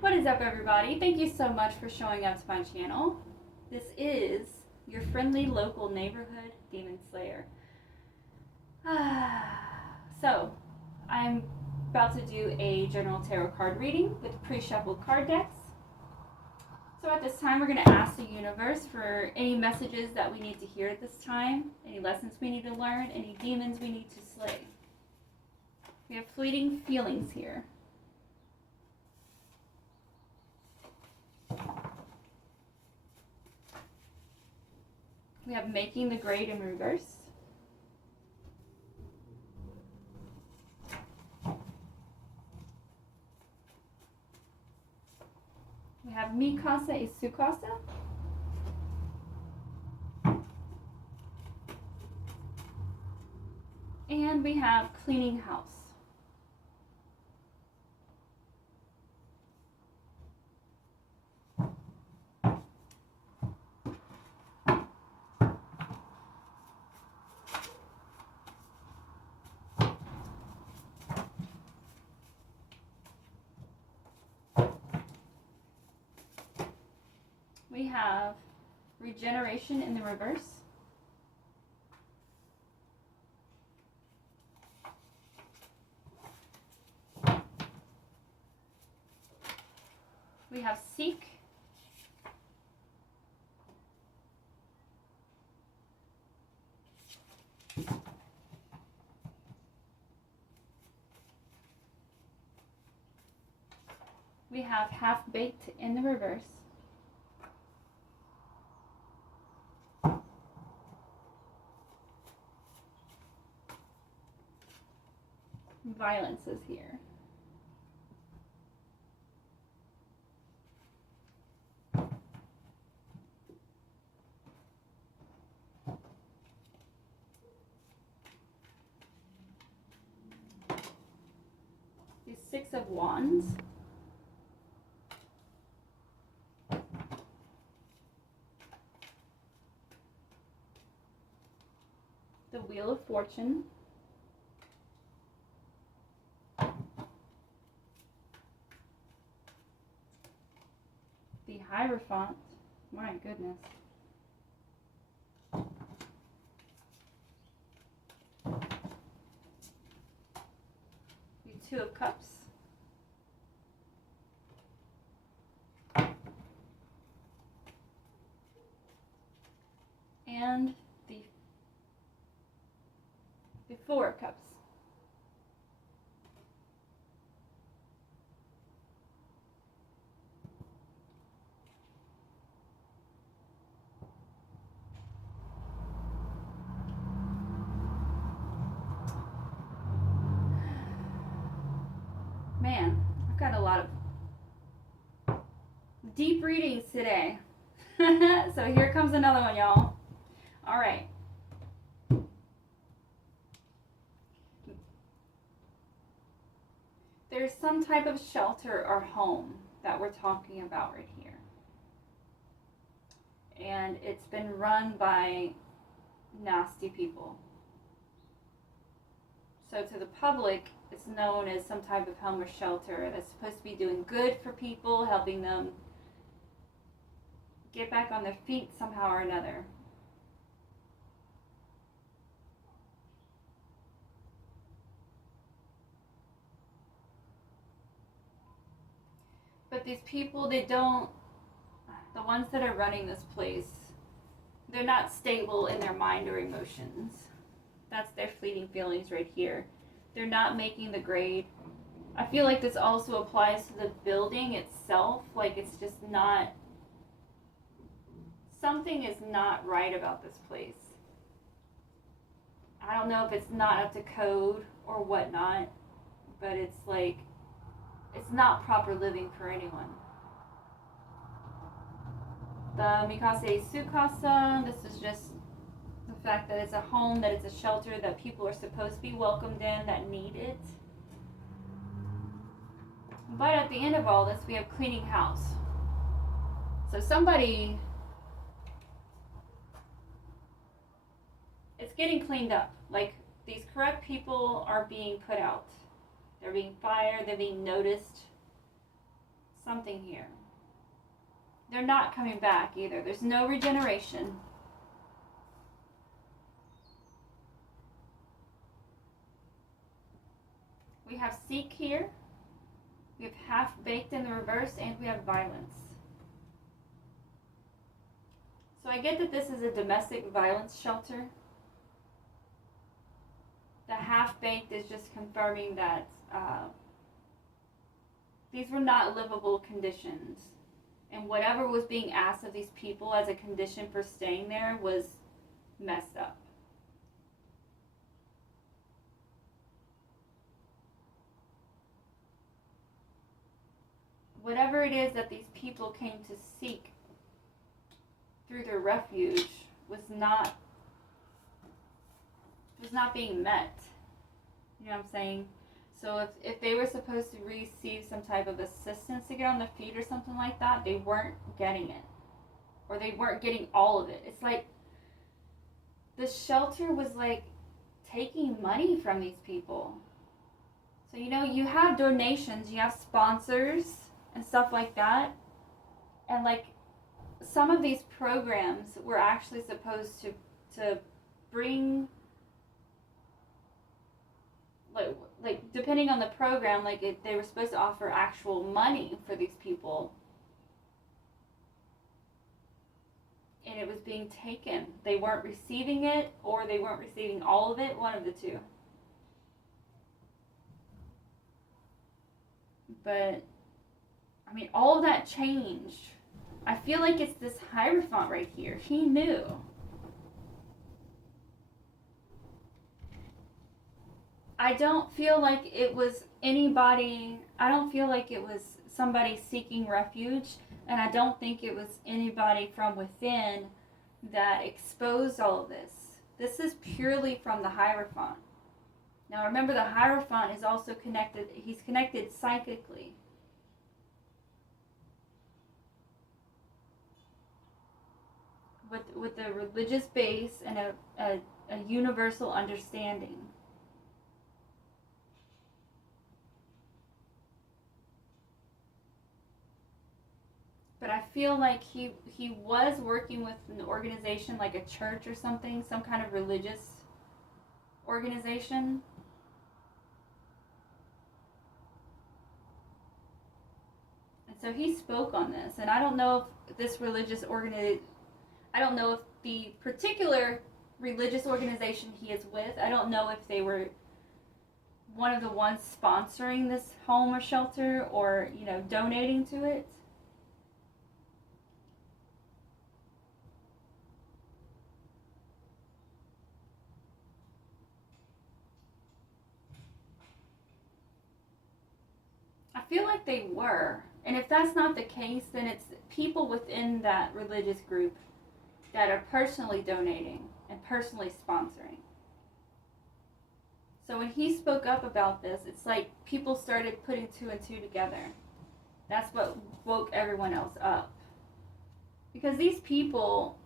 What is up, everybody? Thank you so much for showing up to my channel. This is your friendly local neighborhood demon slayer. So, I'm about to do a general tarot card reading with pre-shuffled card decks. So at this time, we're going to ask the universe for any messages that we need to hear at this time, any lessons we need to learn, any demons we need to slay. We have fleeting feelings here. We have making the grade in reverse. We have mi casa y su casa. And we have cleaning house. We have regeneration in the reverse. We have seek. We have half-baked in the reverse. Violence is here. The Six of Wands. The Wheel of Fortune. The Hierophant. My goodness. The Two of Cups. And the Four of Cups. Man, I've got a lot of deep readings today. So here comes another one, y'all. All right. There's some type of shelter or home that we're talking about right here. And it's been run by nasty people. So to the public, it's known as some type of home or shelter that's supposed to be doing good for people, helping them get back on their feet somehow or another. But these people, the ones that are running this place, they're not stable in their mind or emotions. That's their fleeting feelings right here. They're not making the grade. I feel like this also applies to the building itself. Like, it's just not, something is not right about this place. I don't know if it's not up to code or whatnot, but it's like, it's not proper living for anyone. The Mikase Sukasa, this is just the fact that it's a home, that it's a shelter, that people are supposed to be welcomed in, that need it. But at the end of all this, we have cleaning house. So somebody, it's getting cleaned up. Like, these corrupt people are being put out. They're being fired, they're being noticed. something here. They're not coming back either. There's no regeneration. We have seek here. We have half-baked in the reverse, and we have violence. So I get that this is a domestic violence shelter. The half-baked is just confirming that these were not livable conditions. And whatever was being asked of these people as a condition for staying there was messed up. Whatever it is that these people came to seek through their refuge was not being met. You know what I'm saying? So if they were supposed to receive some type of assistance to get on their feet or something like that, they weren't getting it. Or they weren't getting all of it. It's like the shelter was like taking money from these people. So, you know, you have donations, you have sponsors and stuff like that. And like some of these programs were actually supposed to bring, like depending on the program, like they were supposed to offer actual money for these people. And it was being taken. They weren't receiving it, or they weren't receiving all of it, one of the two. But I mean, all of that changed. I feel like it's this Hierophant right here. He knew. I don't feel like it was anybody, I don't feel like it was somebody seeking refuge, and I don't think it was anybody from within that exposed all of this. This is purely from the Hierophant. Now remember, the Hierophant is also connected, he's connected psychically. With a religious base and a universal understanding. But I feel like he was working with an organization like a church or something, some kind of religious organization. And so he spoke on this, and I don't know if this religious organization, I don't know if the particular religious organization he is with, I don't know if they were one of the ones sponsoring this home or shelter, or, you know, donating to it. I feel like they were. And if that's not the case, then it's people within that religious group that are personally donating and personally sponsoring. So when he spoke up about this, it's like people started putting two and two together. That's what woke everyone else up. Because these people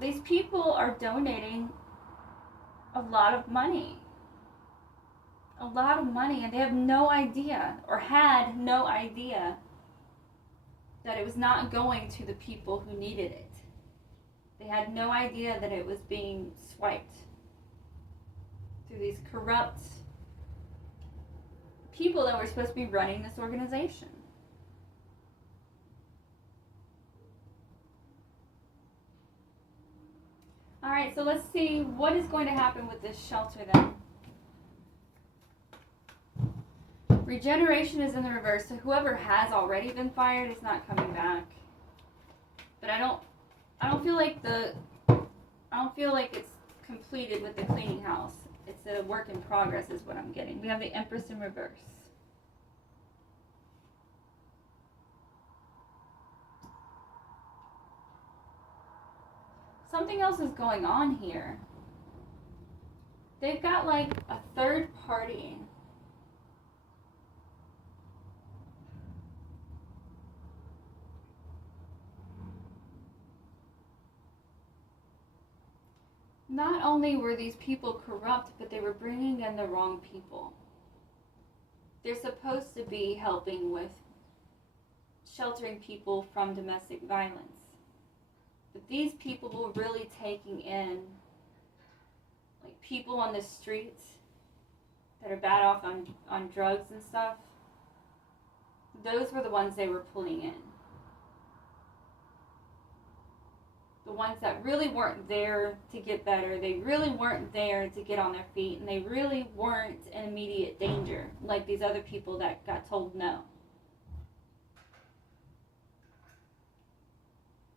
are donating a lot of money. A lot of money, and they have no idea, or had no idea, that it was not going to the people who needed it. They had no idea that it was being swiped through these corrupt people that were supposed to be running this organization. Alright, so let's see what is going to happen with this shelter then. Regeneration is in the reverse, so whoever has already been fired is not coming back. But I don't feel like it's completed with the cleaning house. It's a work in progress is what I'm getting. We have the Empress in reverse. Something else is going on here. They've got like a third party. Not only were these people corrupt, but they were bringing in the wrong people. they're supposed to be helping with sheltering people from domestic violence. But these people were really taking in like people on the streets that are bad off on drugs and stuff. Those were the ones they were pulling in. The ones that really weren't there to get better, they really weren't there to get on their feet, and they really weren't in immediate danger like these other people that got told no.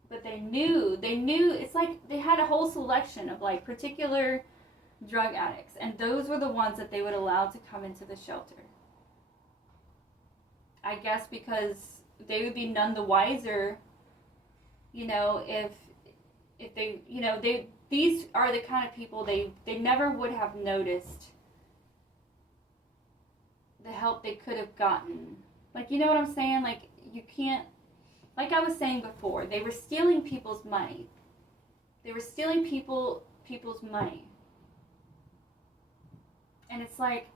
But they knew, it's like they had a whole selection of like particular drug addicts, and those were the ones that they would allow to come into the shelter. I guess because they would be none the wiser, if they, these are the kind of people they never would have noticed the help they could have gotten. Like, you know what I'm saying? Like, you can't, like I was saying before, they were stealing people's money. They were stealing people's money. And it's like,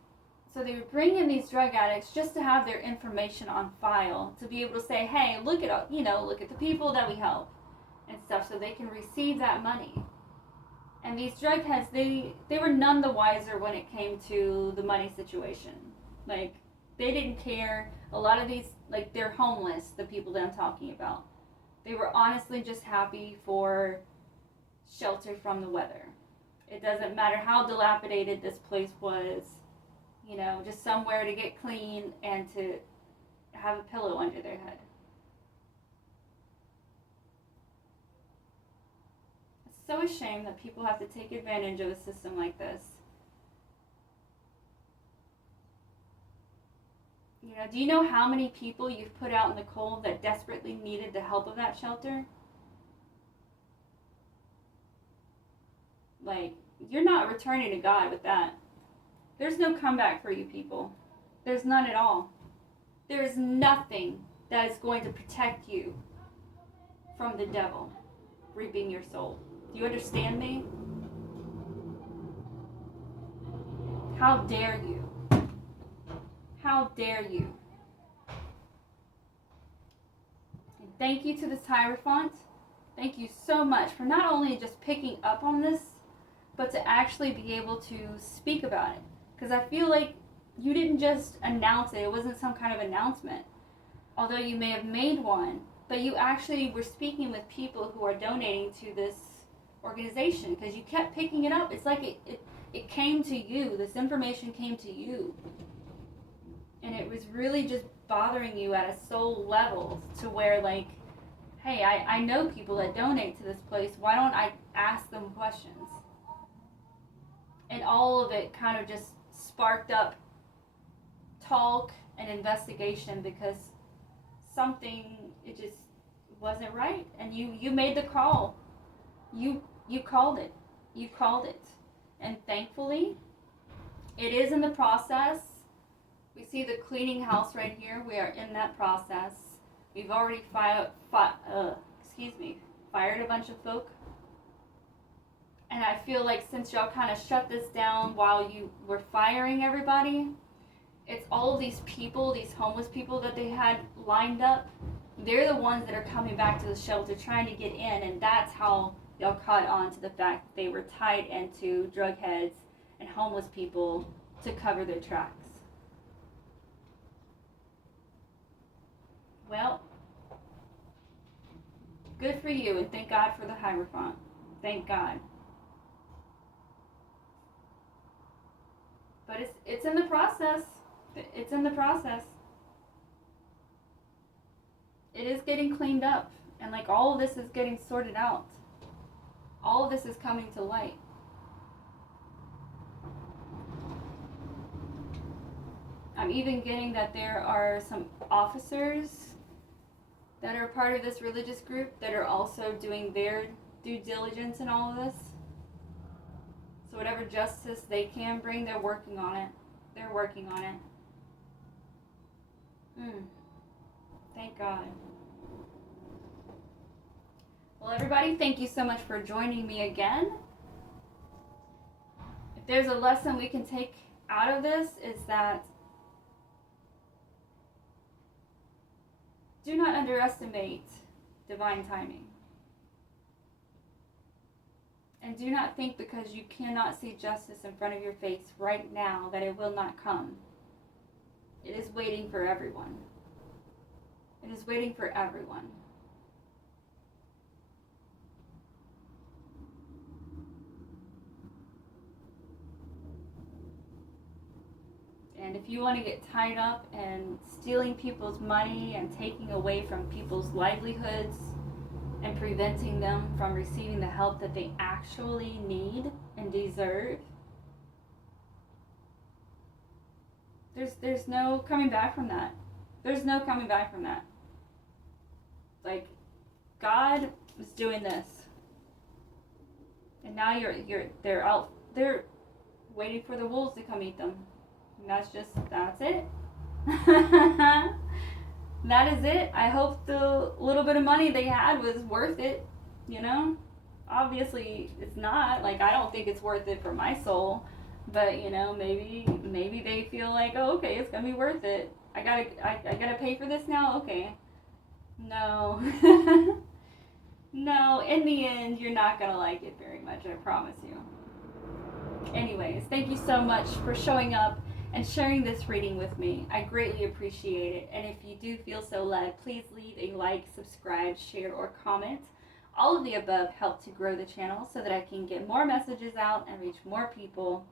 so they would bring in these drug addicts just to have their information on file, to be able to say, hey, look at the people that we help and stuff, so they can receive that money. And these drug heads, they were none the wiser when it came to the money situation. Like, they didn't care. A lot of these, like, they're homeless, the people that I'm talking about. They were honestly just happy for shelter from the weather. It doesn't matter how dilapidated this place was, just somewhere to get clean and to have a pillow under their head. It's so a shame that people have to take advantage of a system like this. Do you know how many people you've put out in the cold that desperately needed the help of that shelter? Like, you're not returning to God with that. There's no comeback for you people. There's none at all. There's nothing that is going to protect you from the devil reaping your soul. Do you understand me? How dare you? How dare you? And thank you to this Hierophant. Thank you so much for not only just picking up on this, but to actually be able to speak about it. Because I feel like you didn't just announce it. It wasn't some kind of announcement. Although you may have made one, but you actually were speaking with people who are donating to this organization, because you kept picking it up. It's like it came to you. This information came to you. And it was really just bothering you at a soul level, to where, like, hey, I know people that donate to this place. Why don't I ask them questions? And all of it kind of just sparked up talk and investigation, because something, it just wasn't right. And you made the call. You called it. You called it. And thankfully, it is in the process. We see the cleaning house right here. We are in that process. We've already fired a bunch of folk. And I feel like since y'all kind of shut this down while you were firing everybody, it's all of these people, these homeless people that they had lined up. They're the ones that are coming back to the shelter trying to get in, and that's how y'all caught on to the fact that they were tied into drug heads and homeless people to cover their tracks. Well, good for you, and thank God for the Hierophant. Thank God. But it's in the process. It's in the process. It is getting cleaned up, and like all of this is getting sorted out. All of this is coming to light. I'm even getting that there are some officers that are part of this religious group that are also doing their due diligence in all of this. So whatever justice they can bring, they're working on it. They're working on it. Thank God. Well, everybody, thank you so much for joining me again. If there's a lesson we can take out of this, is that Do not underestimate divine timing. And do not think because you cannot see justice in front of your face right now that it will not come. It is waiting for everyone. It is waiting for everyone. And if you want to get tied up in stealing people's money and taking away from people's livelihoods and preventing them from receiving the help that they actually need and deserve, there's no coming back from that. There's no coming back from that. Like, God was doing this, and now they're waiting for the wolves to come eat them. And that's it. That is it. I hope the little bit of money they had was worth it, you know? Obviously, it's not. Like, I don't think it's worth it for my soul. But, you know, maybe they feel like, oh, okay, it's gonna be worth it. I gotta pay for this now? Okay. No. No, in the end, you're not gonna like it very much, I promise you. Anyways, thank you so much for showing up and sharing this reading with me. I greatly appreciate it. And if you do feel so led, please leave a like, subscribe, share, or comment. All of the above help to grow the channel so that I can get more messages out and reach more people.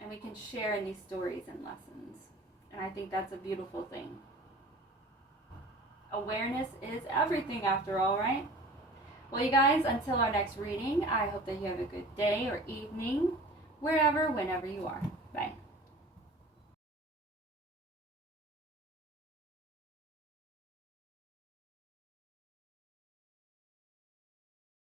And we can share in these stories and lessons. And I think that's a beautiful thing. Awareness is everything after all, right? Well, you guys, until our next reading, I hope that you have a good day or evening, wherever, whenever you are. Bye.